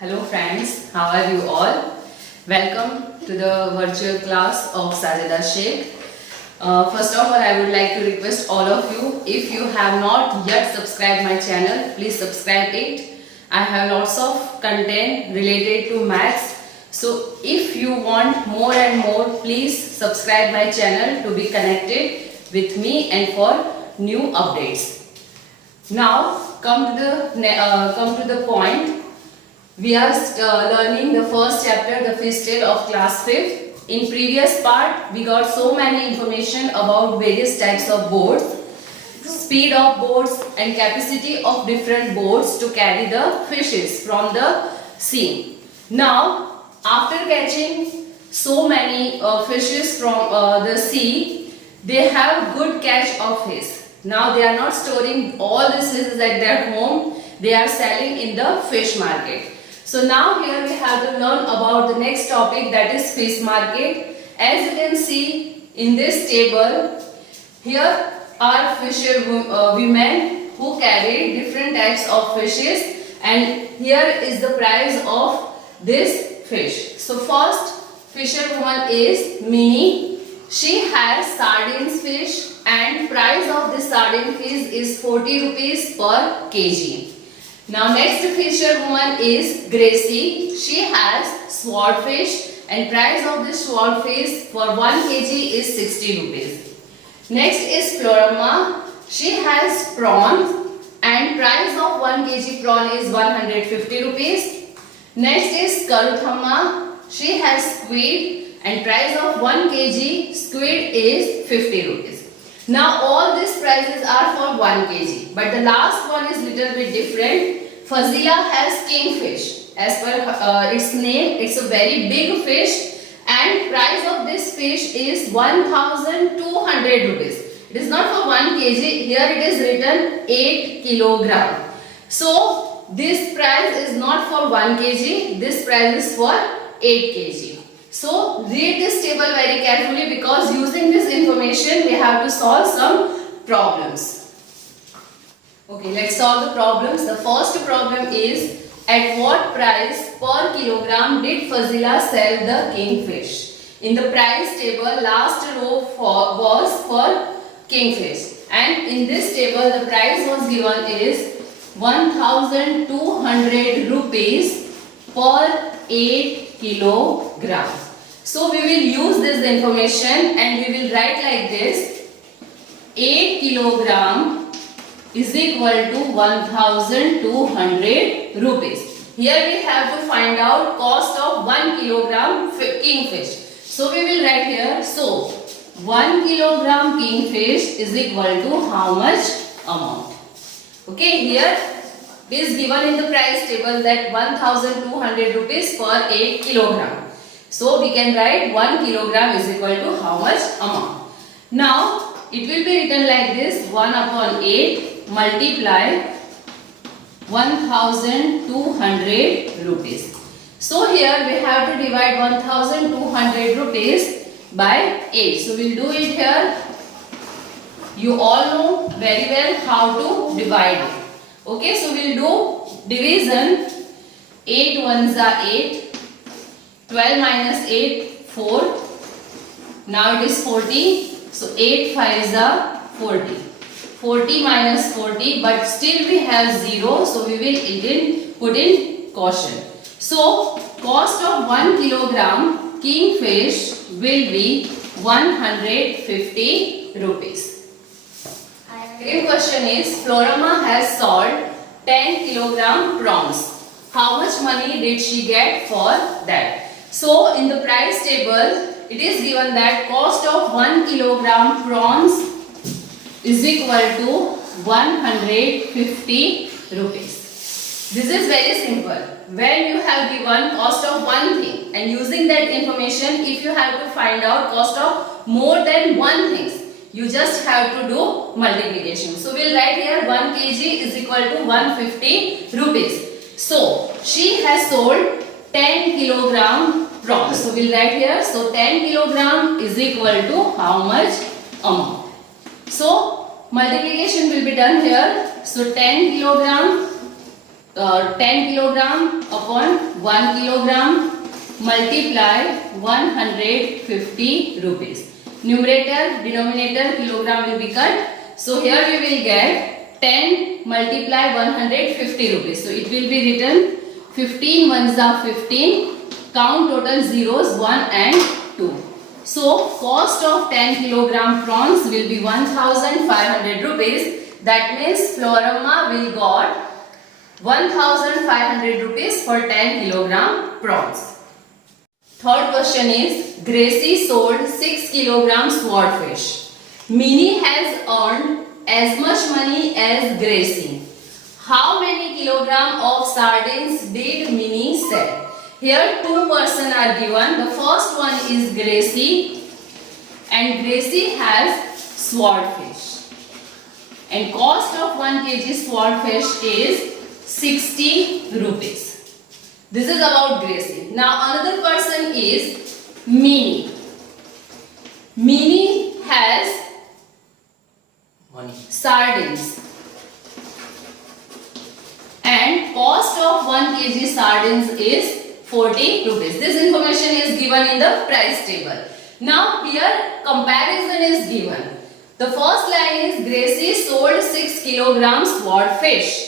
Hello friends, how are you all? Welcome to the virtual class of Sajida Sheikh. First of all, I would like to request all of you, if you have not yet subscribed my channel, please subscribe it. I have lots of content related to maths. So if you want more and more, please subscribe my channel to be connected with me and for new updates. Now come to the point. We are learning the first chapter, the fish tale of class 5th. In previous part, we got so many information about various types of boats, speed of boats and capacity of different boats to carry the fishes from the sea. Now, after catching so many fishes from the sea, they have good catch of fish. Now, they are not storing all these fishes at their home, they are selling in the fish market. So now here we have to learn about the next topic, that is fish market. As you can see in this table, here are fisher women who carry different types of fishes, and here is the price of this fish. So first fisher woman is Minnie. She has sardines fish and price of this sardine fish is 40 rupees per kg. Now next fisher woman is Gracie. She has swordfish and price of this swordfish for 1 kg is 60 rupees. Next is Florama. She has prawns and price of 1 kg prawn is 150 rupees. Next is Karuthamma. She has squid and price of 1 kg squid is 50 rupees. Now all these prices are for 1 kg, but the last one is little bit different. Fazila has kingfish. As per its name, it's a very big fish and price of this fish is 1200 rupees. It is not for 1 kg, here it is written 8 kilogram. So this price is not for 1 kg, this price is for 8 kg. So read this table very carefully because using this information we have to solve some problems. Okay, let's solve the problems. The first problem is, at what price per kilogram did Fazila sell the kingfish? In the price table, last row was for kingfish, and in this table the price was given is 1200 rupees per 8 kilogram. So we will use this information and we will write like this: 8 kilogram is equal to 1200 rupees. Here we have to find out cost of 1 kilogram kingfish. So we will write here, so 1 kilogram kingfish is equal to how much amount? Okay, here it is given in the price table that 1200 rupees per 8 kilogram. So we can write 1 kilogram is equal to how much amount? Now it will be written like this: 1 upon 8 multiply 1200 rupees. So here we have to divide 1200 rupees by 8. So we will do it here. You all know very well how to divide it. Okay, so we will do division. 8 ones are 8. 12 minus 8, 4. Now it is 40. So 8 fives are 40. 40 minus 40, but still we have 0, so we will put in caution. So cost of 1 kilogram kingfish will be 150 rupees. Second question is, Florama has sold 10 kilogram prawns. How much money did she get for that? So in the price table, it is given that cost of 1 kilogram prawns is equal to 150 rupees. This is very simple. When you have given cost of one thing and using that information, if you have to find out cost of more than one thing, you just have to do multiplication. So we will write here 1 kg is equal to 150 rupees. So she has sold 10 kilogram prawns. So we will write here, so 10 kilogram is equal to how much amount? So multiplication will be done here. So 10 kilogram 10 kilogram upon 1 kilogram multiply 150 rupees. Numerator, denominator, kilogram will be cut. So here we will get 10 multiply 150 rupees. So it will be written 15 ones are 15. Count total zeros 1 and 2. So cost of 10 kilogram prawns will be 1500 rupees. That means Floramma will got 1500 rupees for 10 kilogram prawns. Third question is, Gracie sold 6 kilogram swordfish. Minnie has earned as much money as Gracie. How many kilogram of sardines did Minnie sell? Here two persons are given. The first one is Gracie, and Gracie has swordfish. And cost of 1 kg swordfish is 60 rupees. This is about Gracie. Now another person is Minnie. Minnie has sardines. And cost of 1 kg sardines is 40 rupees. This information is given in the price table. Now here comparison is given. The first line is Gracie sold 6 kilogram swordfish.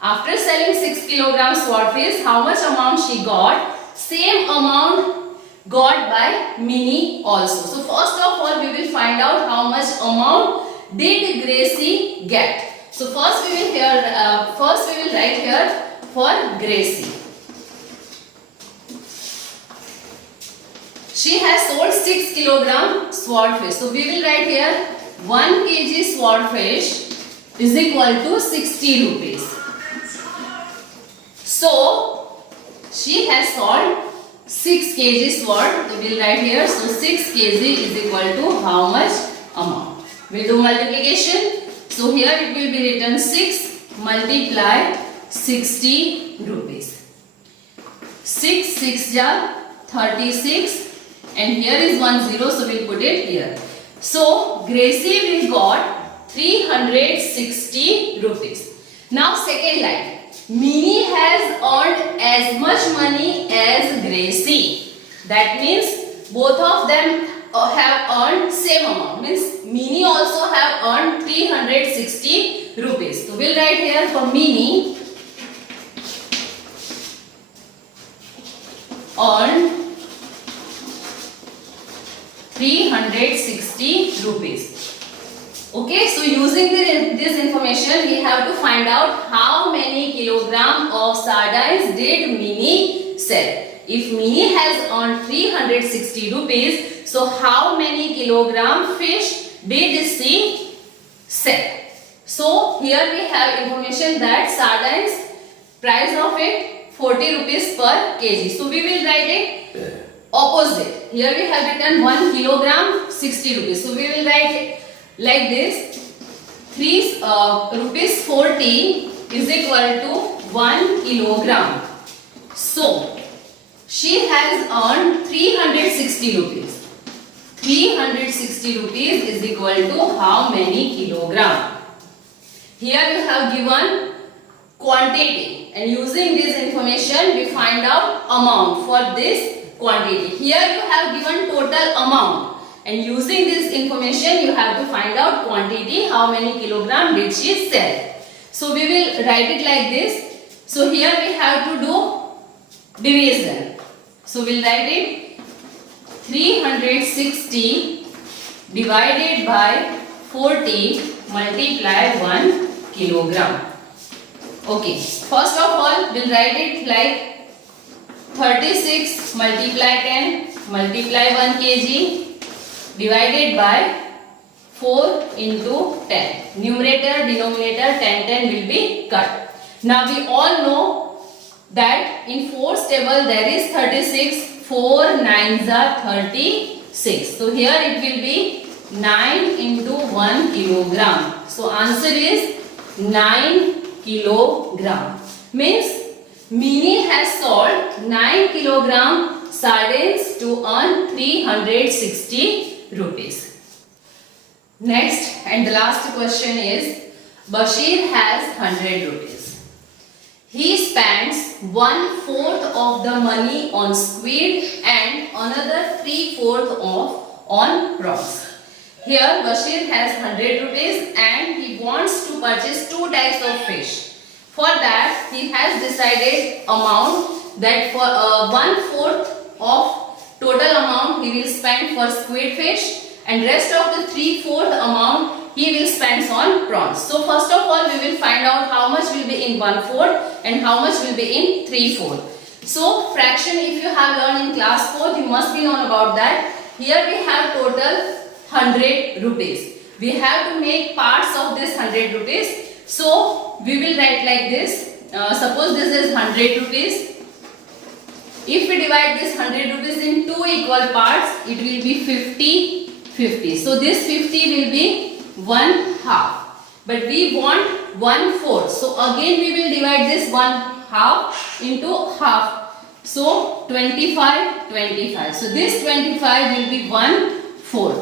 After selling 6 kilogram swordfish, how much amount she got? Same amount got by Minnie also. So first of all we will find out how much amount did Gracie get. So first we will write here for Gracie. She has sold 6 kilogram swordfish. So we will write here 1 kg swordfish is equal to 60 rupees. So she has sold 6 kg sword. We will write here. So 6 kg is equal to how much amount? We will do multiplication. So here it will be written 6 multiply 60 rupees. 6 6 ja 36. And here is 1 0, so we'll put it here. So Gracie will got 360 rupees. Now second line. Minnie has earned as much money as Gracie. That means both of them have earned same amount. Means Minnie also have earned 360 rupees. So we'll write here for Minnie earned 360 rupees. Okay, so using this information we have to find out how many kilogram of sardines did Minnie sell. If Minnie has earned 360 rupees, so how many kilogram fish did she sell? So here we have information that sardines price of it 40 rupees per kg. So we will write it opposite. Here we have written 1 kilogram 60 rupees. So we will write it like this. 3 rupees 40 is equal to 1 kilogram. So she has earned 360 rupees. 360 rupees is equal to how many kilogram? Here you have given quantity, and using this information we find out amount for this quantity. Here you have given total amount, and using this information you have to find out quantity, how many kilogram did she sell. So we will write it like this. So here we have to do division. So we'll write it 360 divided by 40 multiply 1 kilogram. Okay, first of all we'll write it like 36 multiply 10 multiply 1 kg divided by 4 into 10. Numerator, denominator 10 will be cut. Now we all know that in 4's table there is 36. 4 9s are 36. So here it will be 9 into 1 kilogram. So answer is 9 kilogram. Means Minnie has sold 9 kilogram sardines to earn 360 rupees. Next and the last question is, Bashir has 100 rupees. he spends 1/4 of the money on squid and another 3/4 of on prawns. Here Bashir has 100 rupees and he wants to purchase two types of fish. For that he has decided amount that for 1/4 of total amount he will spend for squid fish and rest of the 3/4 amount he will spend on prawns. So first of all we will find out how much will be in 1/4 and how much will be in 3/4. So fraction, if you have learned in class 4, you must be known about that. Here we have total 100 rupees. We have to make parts of this 100 rupees. So we will write like this. Suppose this is 100 rupees. If we divide this 100 rupees in two equal parts, it will be 50-50. So this 50 will be 1/2. But we want 1/4. So again we will divide this 1/2 into half. So 25-25. So this 25 will be 1/4.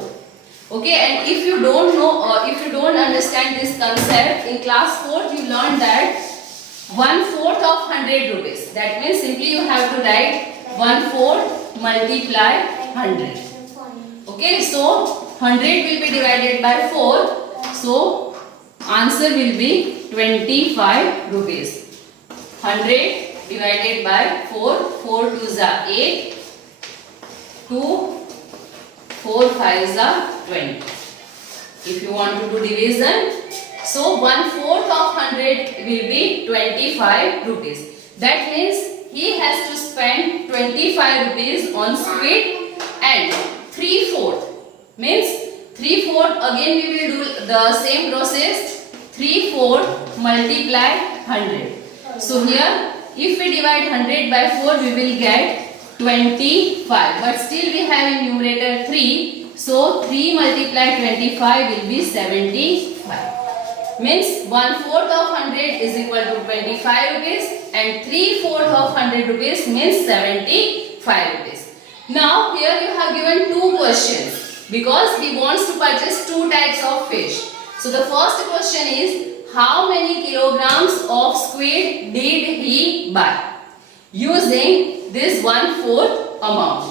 Okay, and if you don't know or if you don't understand this concept, in class 4 you learned that 1/4 of 100 rupees. That means simply you have to write 1/4 multiply 100. Okay, so 100 will be divided by 4. So answer will be 25 rupees. 100 divided by 4. 4 2s are 8. 2 4 5s are 20. If you want to do division, so 1/4 of 100 will be 25 rupees. That means he has to spend 25 rupees on squid and 3/4 means 3/4 again we will do the same process. 3/4 multiply 100. So here if we divide 100 by 4 we will get 25, but still we have in numerator 3, so 3 multiply 25 will be 75. Means 1/4 of 100 is equal to 25 rupees and 3/4 of 100 rupees means 75 rupees. Now here you have given two questions because he wants to purchase two types of fish. So the first question is, how many kilograms of squid did he buy? Using this 1/4 amount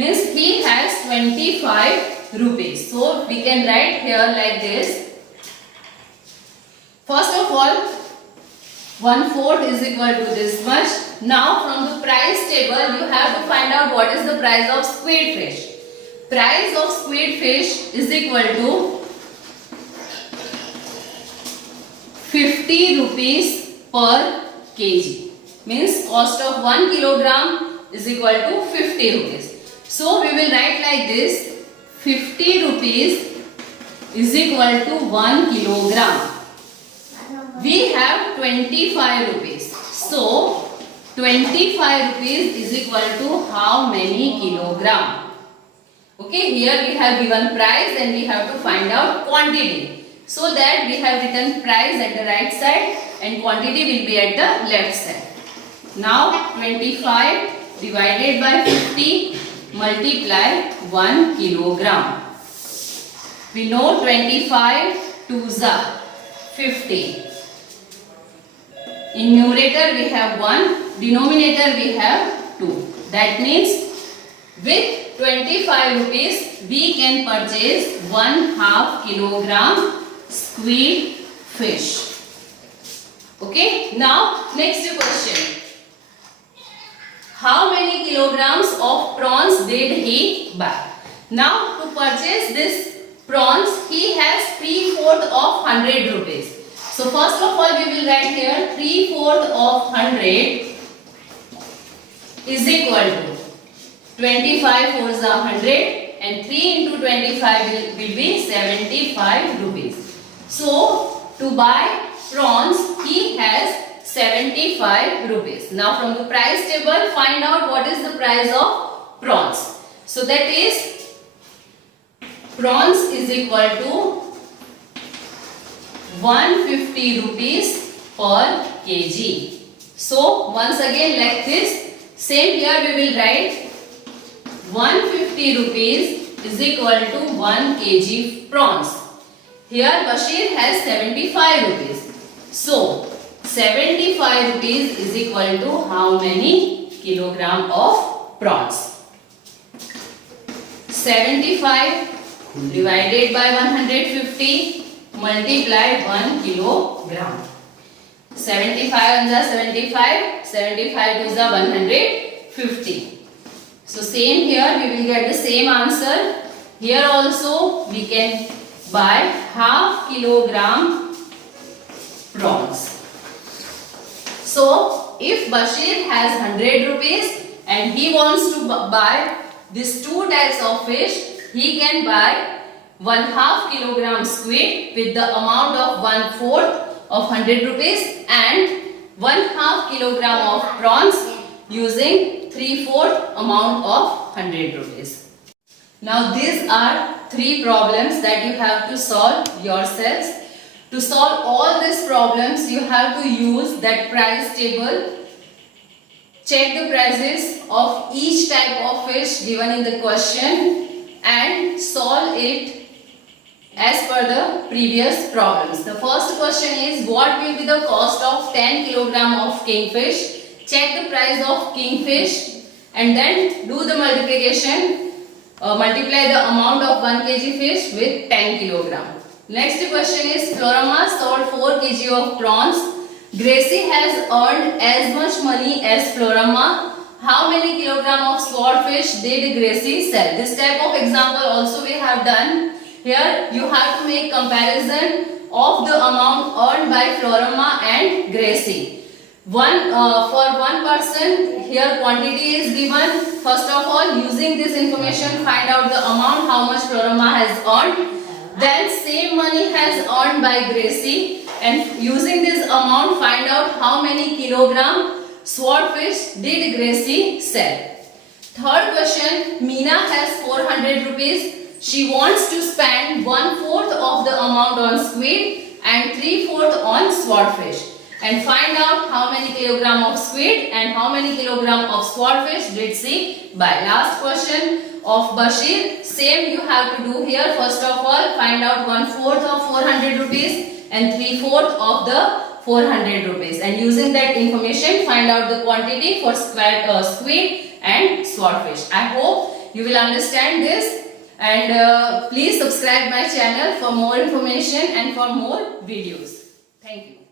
means he has 25 rupees. So we can write here like this. First of all 1/4 is equal to this much. Now from the price table you have to find out what is the price of squid fish. Price of squid fish is equal to 50 rupees per kg. Means cost of 1 kilogram is equal to 50 rupees. So we will write like this. 50 rupees is equal to 1 kilogram. We have 25 rupees. So 25 rupees is equal to how many kilogram? Okay, here we have given price and we have to find out quantity. So that we have written price at the right side and quantity will be at the left side. Now 25 divided by 50 multiply 1 kilogram. We know 25 2s are 50. In numerator we have 1, denominator we have 2. That means with 25 rupees we can purchase 1/2 kilogram squid fish. Okay, now next question. How many kilograms of prawns did he buy? Now to purchase this prawns he has 3/4 of 100 rupees. So first of all we will write here 3/4 of 100 is equal to 25 4s are 100 and 3 into 25 will be 75 rupees. So to buy prawns he has 75 rupees. Now from the price table find out what is the price of prawns. So that is prawns is equal to 150 rupees per kg. So once again like this, same here we will write 150 rupees is equal to 1 kg prawns. Here Bashir has 75 rupees. So 75 rupees is equal to how many kilogram of prawns? 75 divided by 150 multiplied 1 kilogram. 75 on the 75, 75 to the 150. So same here, we will get the same answer. Here also we can buy half kilogram prawns. So if Bashir has 100 rupees and he wants to buy these two types of fish, he can buy 1/2 kilogram squid with the amount of 1/4 of 100 rupees and 1/2 kilogram of prawns using 3/4 amount of 100 rupees. Now these are three problems that you have to solve yourselves. To solve all these problems, you have to use that price table. Check the prices of each type of fish given in the question and solve it as per the previous problems. The first question is, what will be the cost of 10 kilogram of kingfish? Check the price of kingfish and then do the multiplication. Multiply the amount of 1 kg fish with 10 kilogram. Next question is, Florama sold 4 kg of prawns. Gracie has earned as much money as Florama. How many kilogram of swordfish did Gracie sell? This type of example also we have done. Here you have to make comparison of the amount earned by Florama and Gracie. For one person, here quantity is given. First of all, using this information, find out the amount how much Florama has earned. Then same money has earned by Gracie, and using this amount, find out how many kilogram swordfish did Gracie sell. Third question, Meena has 400 rupees. She wants to spend 1/4 of the amount on squid and 3/4 on swordfish. And find out how many kilogram of squid and how many kilogram of swordfish did she buy. Last question of Bashir. Same you have to do here. First of all, find out 1/4 of 400 rupees and 3/4 of the 400 rupees. And using that information, find out the quantity for squid and swordfish. I hope you will understand this. And please subscribe my channel for more information and for more videos. Thank you.